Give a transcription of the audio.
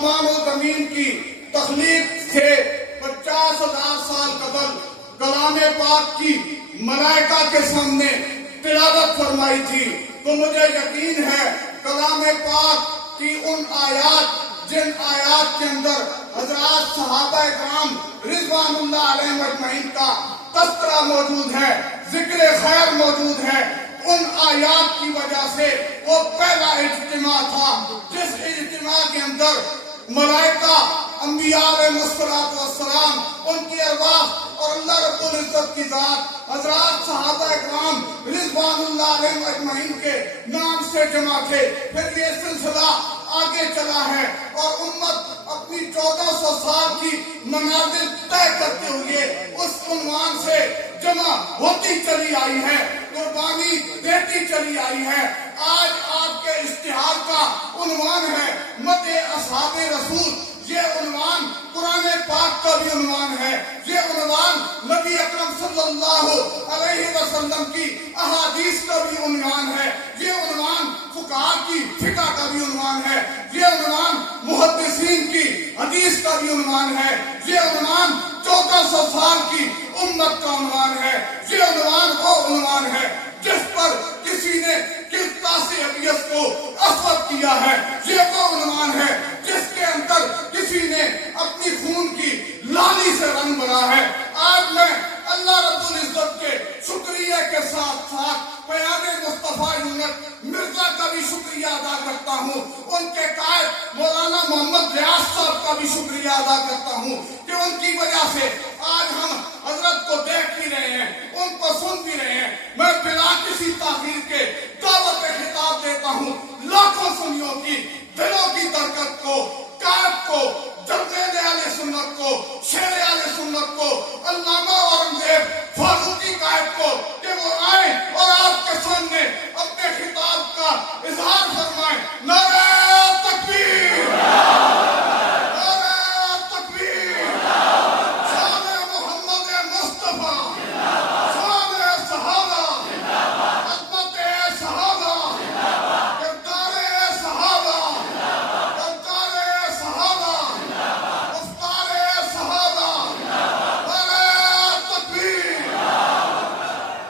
آسمان و زمین کی تخلیق سے 50,000 سال قبل کلام پاک کی ملائکہ کے سامنے تلاوت فرمائی تھی، تو مجھے یقین ہے کلام پاک کی ان آیات جن آیات کے اندر حضرات صحابہ کرام رضوان اللہ علیہم اجمعین کا تذکرہ موجود ہے، ذکر خیر موجود ہے، ان آیات کی وجہ سے وہ پہلا اجتماع تھا جس اجتماع کے اندر ملائکہ، انبیاء علیہ السلام، ان کی ارواح اور اللہ رب العزت کی ذات حضرات صحابہ کرام رضوان اللہ علیہم اجمعین کے نام سے جمع تھے۔ پھر یہ سلسلہ آگے چلا ہے اور امت اپنی 1400 سال کی منازل طے کرتے ہوئے اس عنوان سے جمع ہوتی چلی آئی ہے، قربانی دیتی چلی آئی ہے۔ آج آپ کے اشتہار کا عنوان ہے مدح اصحاب رسول، یہ عنوان قرآن پاک کا بھی عنوان ہے، یہ عنوان نبی اکرم صلی اللہ علیہ وسلم کی احادیث کا بھی عنوان ہے، یہ عنوان فقہاء کی فقہ کا بھی عنوان ہے، یہ عنوان محدثین کی حدیث کا بھی عنوان ہے، یہ عنوان 1400 سال کی امت کا عنوان ہے، یہ عنوان وہ عنوان ہے جس پر کسی نے قرطاس ابیض کو اسود کیا ہے، یہ وہ عنوان ہے جس کے اندر کسی نے اپنی خون کی لالی سے رنگ بنا ہے۔ آج میں اللہ رب العزت کے شکریہ کے ساتھ ساتھ پیام مصطفیٰ یونٹ مرزا کا بھی شکریہ ادا کرتا ہوں، ان کے قائد مولانا محمد ریاض صاحب کا بھی شکریہ ادا کرتا ہوں کہ ان کی وجہ سے آج ہم حضرت کو دیکھ بھی رہے ہیں، ان کو سن بھی رہے ہیں۔ میں بلا کسی تاخیر کے دعوت خطاب دیتا ہوں لاکھوں سنیوں کی دلوں کی برکت کو